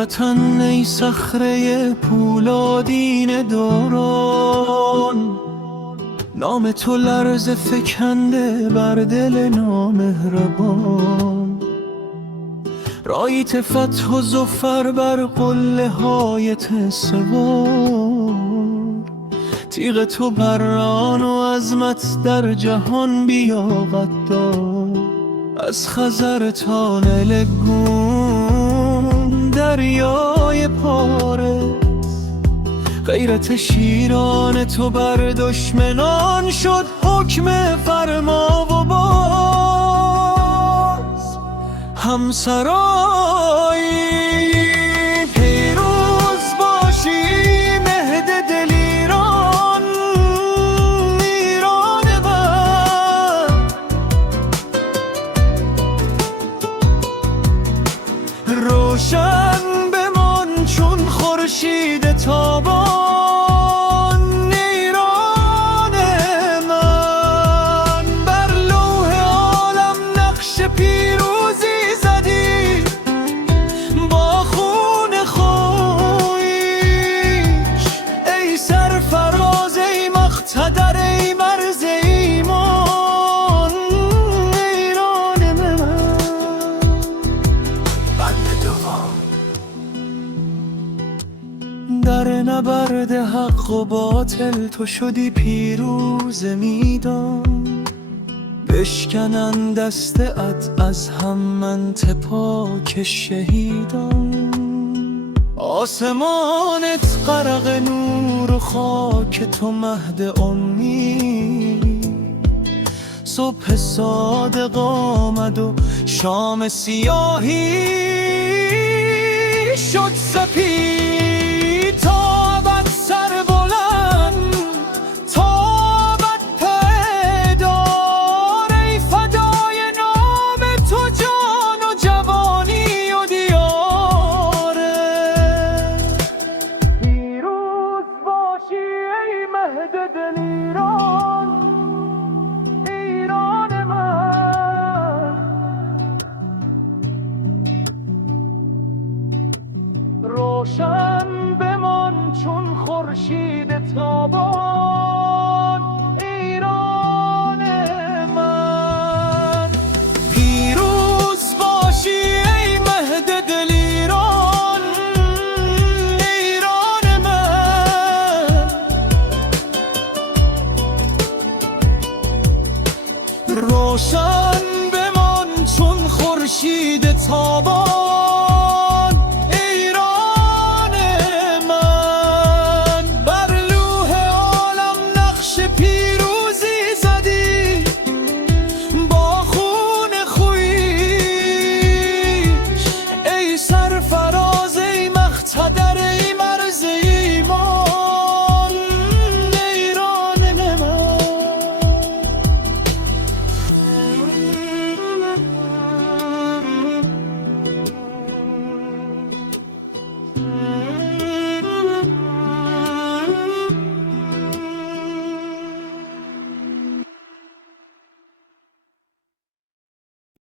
حقیقتاً ای صخره پولادین دوران، نام تو لرزه فکنده بر دل نامهربان. رایت فتح و ظفر بر قله های سوار، تیغ تو بران و عظمت در جهان بیاغدار. از خزر تا نلگون دریای پاره، غیرت شیران تو بر دشمنان شد حکم فرما و باز. همسرایی پیروز باشی مهد دل ایران، ایران من. روشن بمان چون خورشید تابان، ایران من. بر لوح عالم نقش پیروزی زدی با خون خویش. ای سرفراز ای مقتدر ای مرز ایمان، ایران من. بند دوام در نبرد حق و باطل تو شدی پیروز میدان. بشکنن دستت از هم منت پاک شهیدان. آسمانت غرق نور و خاک تو مهد امید. صبح صادق آمد و شام سیاهی شد سپید. تابت سر بلند تابت پدار، ای فدای نام تو جان و جوانی و دیاره. پیروز باشی ای مهد دل ایران، ایران من. روشن بمان چون خورشید تابان.